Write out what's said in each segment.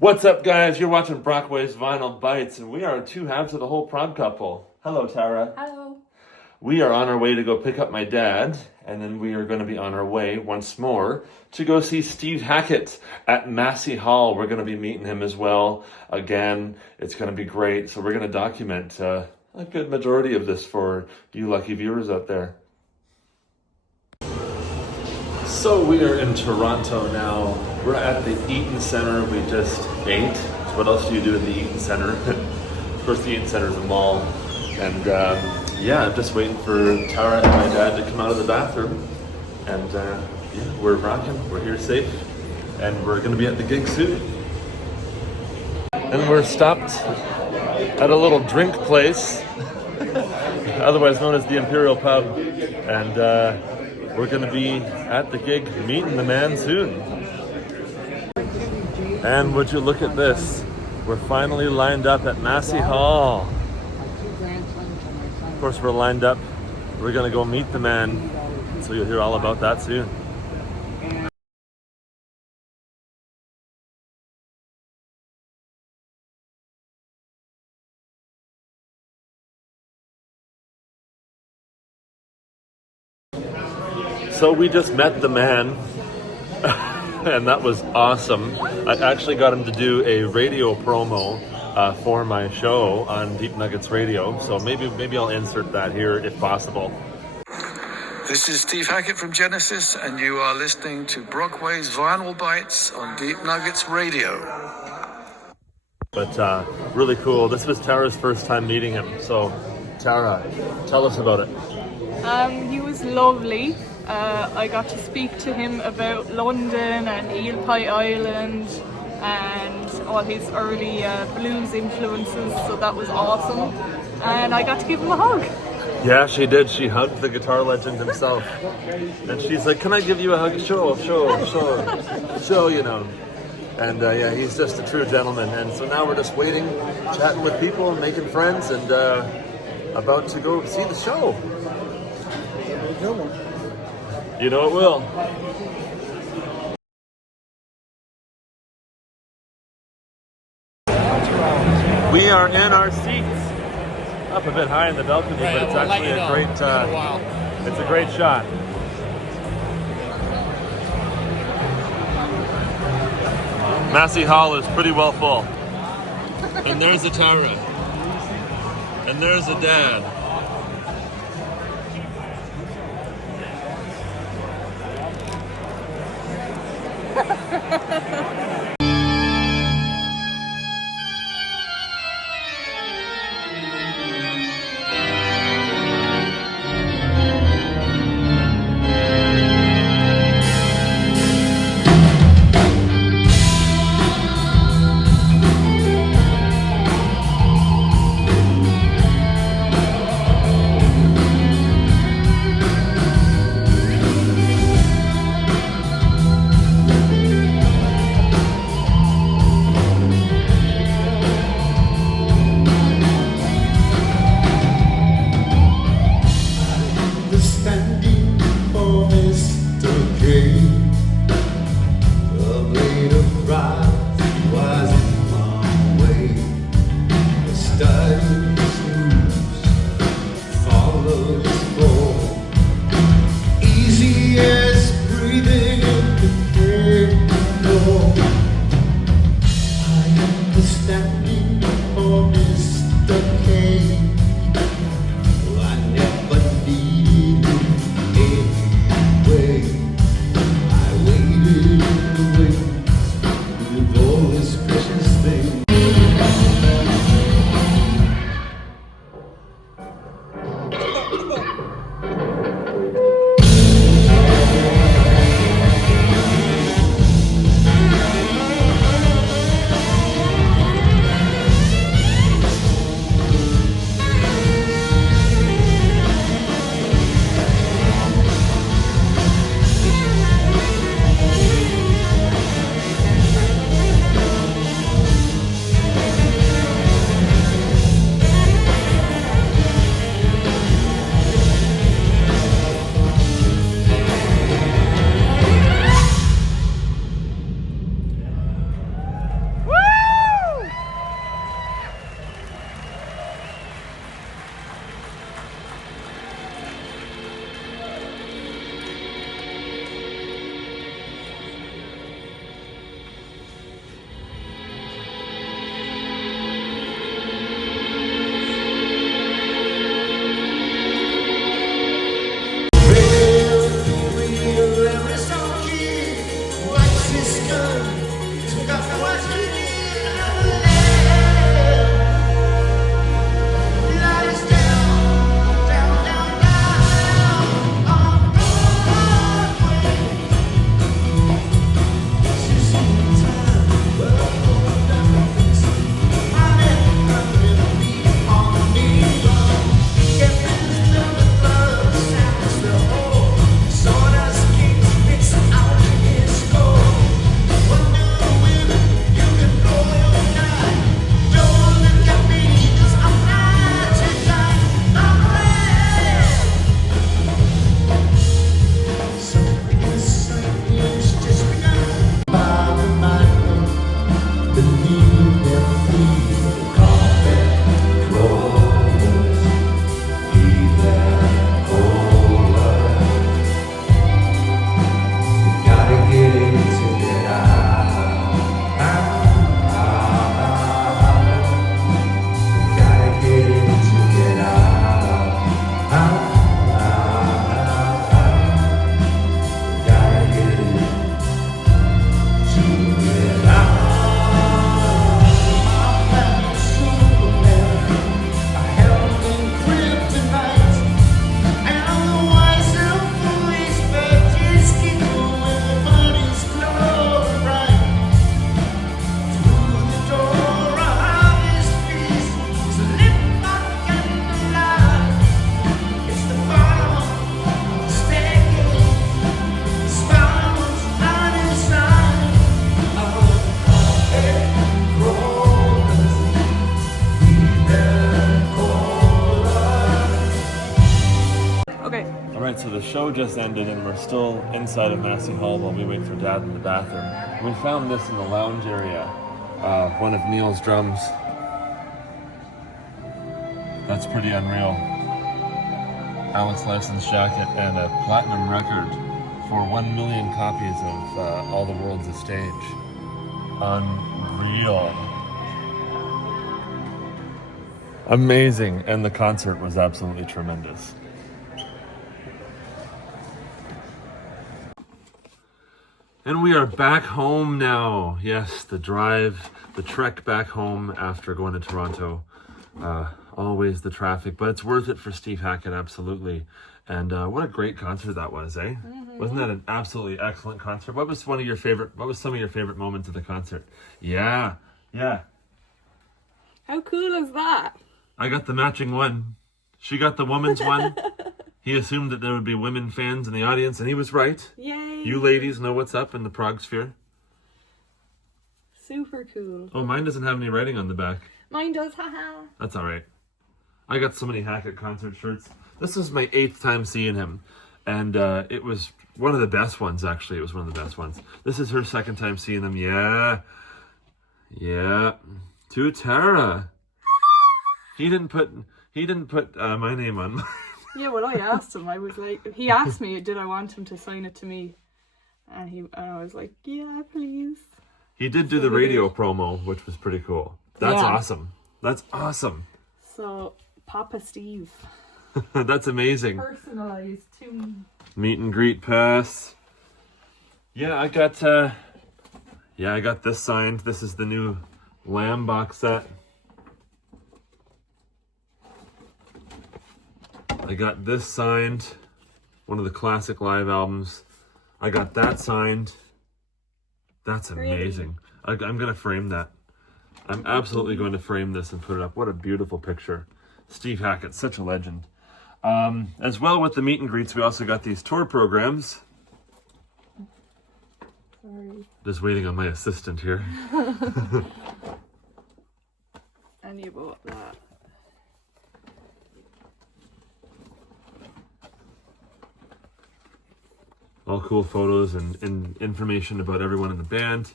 What's up, guys? You're watching Brockway's Vinyl Bites, and we are two halves of the whole prod couple. Hello, Tara. Hello. We are on our way to go pick up my dad, and then we are going to be on our way once more to go see Steve Hackett at Massey Hall. We're going to be meeting him as well. Again, it's going to be great. So we're going to document a good majority of this for you lucky viewers out there. So we are in Toronto now. We're at the Eaton Centre. We just ate. So what else do you do at the Eaton Centre? Of course, the Eaton Centre is a mall. And I'm just waiting for Tara and my dad to come out of the bathroom. And we're rocking. We're here safe. And we're going to be at the gig soon. And we're stopped at a little drink place, otherwise known as the Imperial Pub. And we're going to be at the gig meeting the man soon. And would you look at this? We're finally lined up at Massey Hall. Of course, we're lined up. We're going to go meet the man. So you'll hear all about that soon. So we just met the man, and that was awesome. I actually got him to do a radio promo for my show on Deep Nuggets Radio, so maybe I'll insert that here if possible. This is Steve Hackett from Genesis, and you are listening to Brockway's Vinyl Bites on Deep Nuggets Radio. But really cool. This was Tara's first time meeting him, so Tara, tell us about it. He was lovely. I got to speak to him about London and Eel Pie Island and all his early blues influences, so that was awesome. And I got to give him a hug. Yeah, she did. She hugged the guitar legend himself. And she's like, can I give you a hug? Sure, you know. And he's just a true gentleman. And so now we're just waiting, chatting with people, making friends, and about to go see the show. You know it will. We are in our seats, up a bit high in the balcony, but it's actually a great. It's a great shot. Massey Hall is pretty well full, and there's a Tara, and there's a dad. show just ended and we're still inside of Massey Hall while we wait for Dad in the bathroom. We found this in the lounge area, one of Neil's drums. That's pretty unreal. Alex Lifeson's jacket and a platinum record for 1 million copies of All the World's a Stage. Unreal. Amazing, and the concert was absolutely tremendous. And we are back home now. Yes, the trek back home after going to Toronto. Always the traffic, but it's worth it for Steve Hackett, absolutely. And what a great concert that was, eh? Mm-hmm. Wasn't that an absolutely excellent concert? What was some of your favorite moments of the concert? Yeah. How cool is that? I got the matching one. She got the woman's one. He assumed that there would be women fans in the audience, and he was right. Yay! You ladies know what's up in the prog sphere. Super cool. Oh, mine doesn't have any writing on the back. Mine does, haha. That's all right. I got so many Hackett concert shirts. This was my 8th time seeing him, and it was one of the best ones, actually. It was one of the best ones. This is her 2nd time seeing him. Yeah. To Tara. He didn't put my name on mine. Yeah, well, I asked him. I was like, he asked me, did I want him to sign it to me? And I was like, yeah, please. He did do the radio promo, which was pretty cool. That's awesome. That's awesome. So, Papa Steve. That's amazing. Personalized to me. Meet and greet pass. Yeah, I got this signed. This is the new Lamb box set. I got this signed. One of the classic live albums. I got that signed. That's amazing. I'm going to frame that. I'm absolutely going to frame this and put it up. What a beautiful picture. Steve Hackett, such a legend. As well with the meet and greets, we also got these tour programs. Sorry. Just waiting on my assistant here. And you bought that. All cool photos and information about everyone in the band.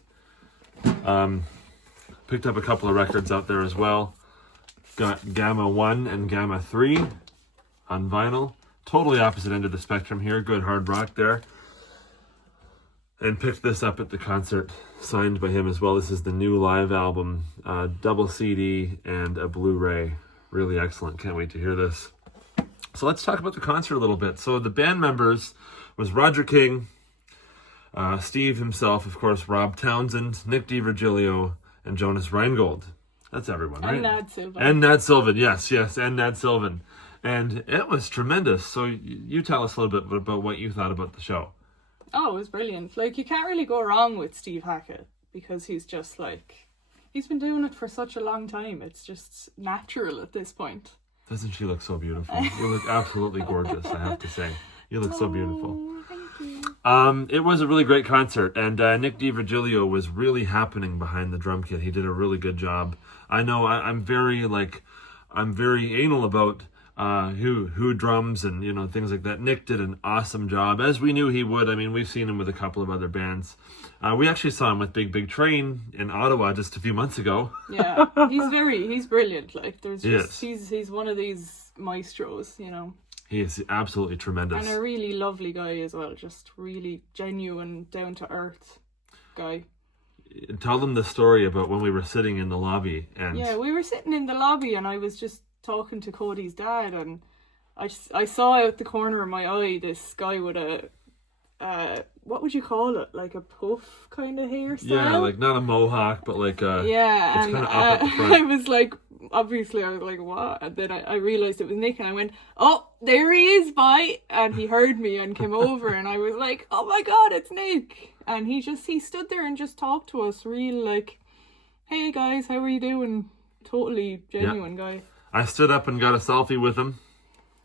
Picked up a couple of records out there as well. Got Gamma 1 and Gamma 3 on vinyl. Totally opposite end of the spectrum here. Good hard rock there. And picked this up at the concert, signed by him as well. This is the new live album, double CD and a Blu-ray. Really excellent. Can't wait to hear this. So let's talk about the concert a little bit. So the band members was Roger King, Steve himself, of course, Rob Townsend, Nick DiVirgilio, and Jonas Reingold. That's everyone, right? And Nad Sylvan. And Nad Sylvan, yes, and Nad Sylvan. And it was tremendous. So you tell us a little bit about what you thought about the show. Oh, it was brilliant. Like, you can't really go wrong with Steve Hackett because he's just like, he's been doing it for such a long time. It's just natural at this point. Doesn't she look so beautiful? You look absolutely gorgeous, I have to say. You look so beautiful. Thank you. It was a really great concert, and Nick DiVirgilio was really happening behind the drum kit. He did a really good job. I know I'm very anal about who drums and things like that. Nick did an awesome job, as we knew he would. I mean, we've seen him with a couple of other bands. We actually saw him with Big Train in Ottawa just a few months ago. Yeah, he's brilliant. Like, he's one of these maestros, He is absolutely tremendous. And a really lovely guy as well. Just really genuine, down to earth guy. Tell them the story about when we were sitting in the lobby. Yeah, we were sitting in the lobby and I was just talking to Cody's dad, and I saw out the corner of my eye this guy with a what would you call it, like a puff kind of hairstyle? Yeah, like not a mohawk, but like a it's kind of up at the front. I was like, what? And then I realised it was Nick, and I went, oh, there he is, bye. And he heard me and came over, and I was like, oh my god, it's Nick. And he stood there and just talked to us, real like, hey guys, how are you doing? Totally genuine guy. I stood up and got a selfie with him.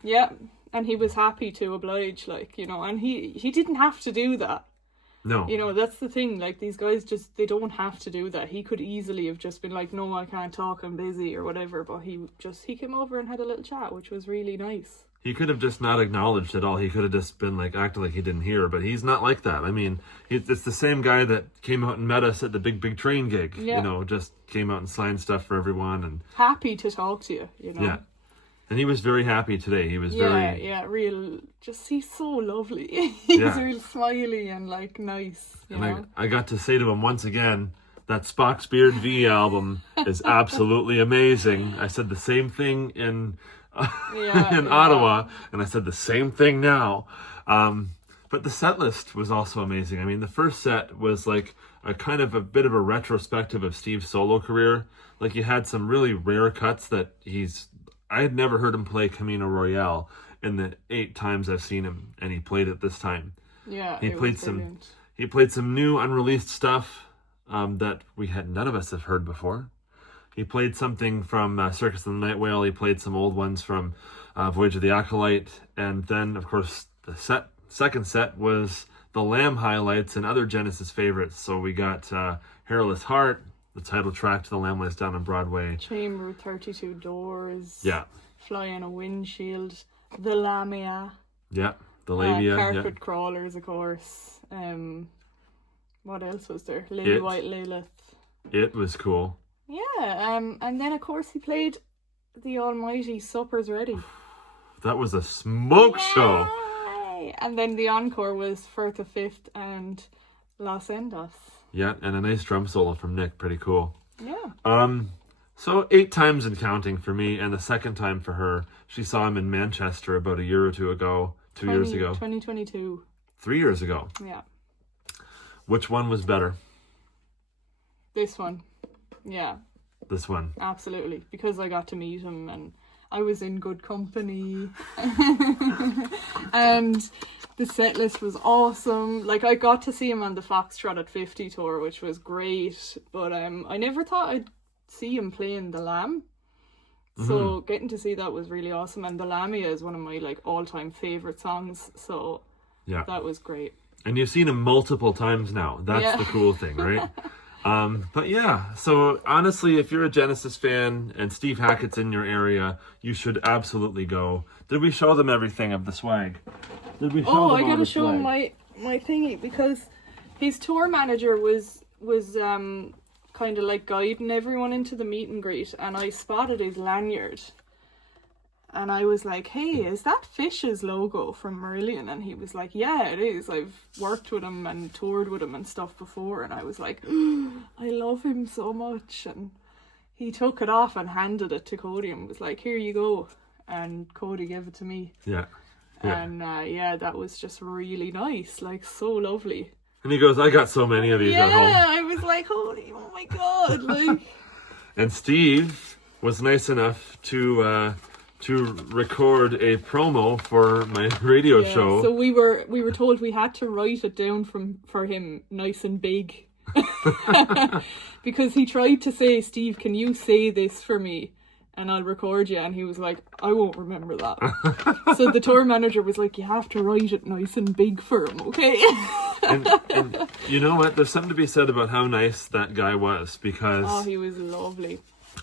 Yeah, and he was happy to oblige, and he didn't have to do that. No. That's the thing, like, these guys they don't have to do that. He could easily have just been like, no, I can't talk, I'm busy, or whatever, but he came over and had a little chat, which was really nice. He could have just not acknowledged it all. He could have just been like acting like he didn't hear, but he's not like that. I mean, it's the same guy that came out and met us at the big train gig. Yeah. You know, just came out and signed stuff for everyone, and Happy to talk to you, you know. yeah. And he was very happy today. He was very real. Just he's so lovely. He's Yeah. real smiley and like nice. You and know. I got to say to him once again, that Spock's Beard V album is absolutely amazing. I said the same thing in Ottawa, and I said the same thing now. But the set list was also amazing. I mean, the first set was like a kind of a bit of a retrospective of Steve's solo career. Like, you had some really rare cuts that I had never heard him play Camino Royale in the 8 times I've seen him, and he played it this time. Yeah, He played some new unreleased stuff that none of us have heard before. He played something from Circus of the Night Whale. He played some old ones from Voyage of the Acolyte. And then, of course, the second set was the Lamb highlights and other Genesis favorites. So we got Hairless Heart, the title track to The Lamb Lies Down on Broadway. Chamber with 32 Doors. Yeah. Fly in a Windshield. The Lamia. Yeah, the Labia. Carpet Crawlers, of course. What else was there? Lady White Lilith. It was cool. Yeah, and then of course he played the almighty Supper's Ready. That was a smoke show. Yay! And then the encore was Firth of Fifth and Los Endos. Yeah, and a nice drum solo from Nick. Pretty cool. Yeah. So 8 times and counting for me, and the second time for her. She saw him in Manchester about a year or two ago. 2 years ago. 2022. 3 years ago. Yeah. Which one was better? This one. Yeah. This one. Absolutely. Because I got to meet him and I was in good company. And the set list was awesome. Like, I got to see him on the Foxtrot at 50 tour, which was great. But I never thought I'd see him playing the Lamb. So getting to see that was really awesome. And the Lamia is one of my like all-time favourite songs. So yeah, that was great. And you've seen him multiple times now. That's the cool thing, right? But yeah, so honestly, if you're a Genesis fan and Steve Hackett's in your area, you should absolutely go. Did we show them everything of the swag? Did we show them all I gotta the show him swag? my thingy, because his tour manager was kind of like guiding everyone into the meet and greet, and I spotted his lanyard. And I was like, hey, is that Fish's logo from Marillion? And he was like, yeah, it is. I've worked with him and toured with him and stuff before. And I was like, I love him so much. And he took it off and handed it to Cody and was like, here you go. And Cody gave it to me. Yeah. And that was just really nice. Like, so lovely. And he goes, I got so many of these at home. Yeah, I was like, holy, oh my God. Like. And Steve was nice enough to record a promo for my radio show. So we were told we had to write it down for him nice and big. Because he tried to say, Steve, can you say this for me? And I'll record you. And he was like, I won't remember that. So the tour manager was like, you have to write it nice and big for him, okay? and you know what? There's something to be said about how nice that guy was, because... Oh, he was lovely.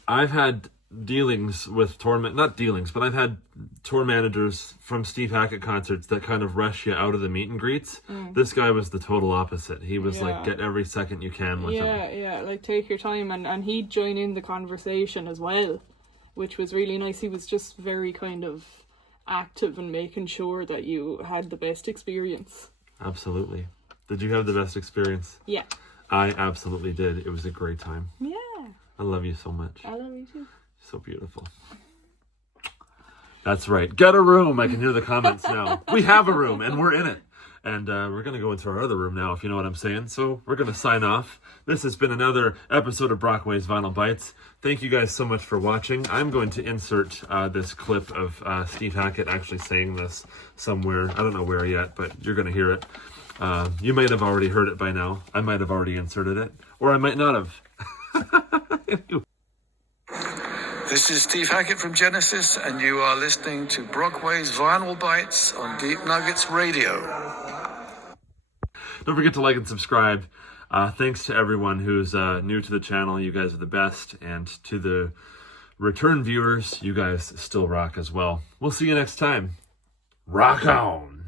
I've had dealings with I've had tour managers from Steve Hackett concerts that kind of rush you out of the meet and greets. This guy was the total opposite. He was like, get every second you can with him. Yeah, like take your time, and he'd join in the conversation as well, which was really nice. He was just very kind of active and making sure that you had the best experience. Absolutely. Did you have the best experience? Yeah. I absolutely did. It was a great time. Yeah. I love you so much. I love you too. So beautiful. That's right. Get a room. I can hear the comments now. We have a room and we're in it. And we're going to go into our other room now, if you know what I'm saying. So we're going to sign off. This has been another episode of Brockway's Vinyl Bites. Thank you guys so much for watching. I'm going to insert this clip of Steve Hackett actually saying this somewhere. I don't know where yet, but you're going to hear it. You might have already heard it by now. I might have already inserted it. Or I might not have. Anyway. This is Steve Hackett from Genesis, and you are listening to Brockway's Vinyl Bites on Deep Nuggets Radio. Don't forget to like and subscribe. Thanks to everyone who's new to the channel. You guys are the best. And to the return viewers, you guys still rock as well. We'll see you next time. Rock on.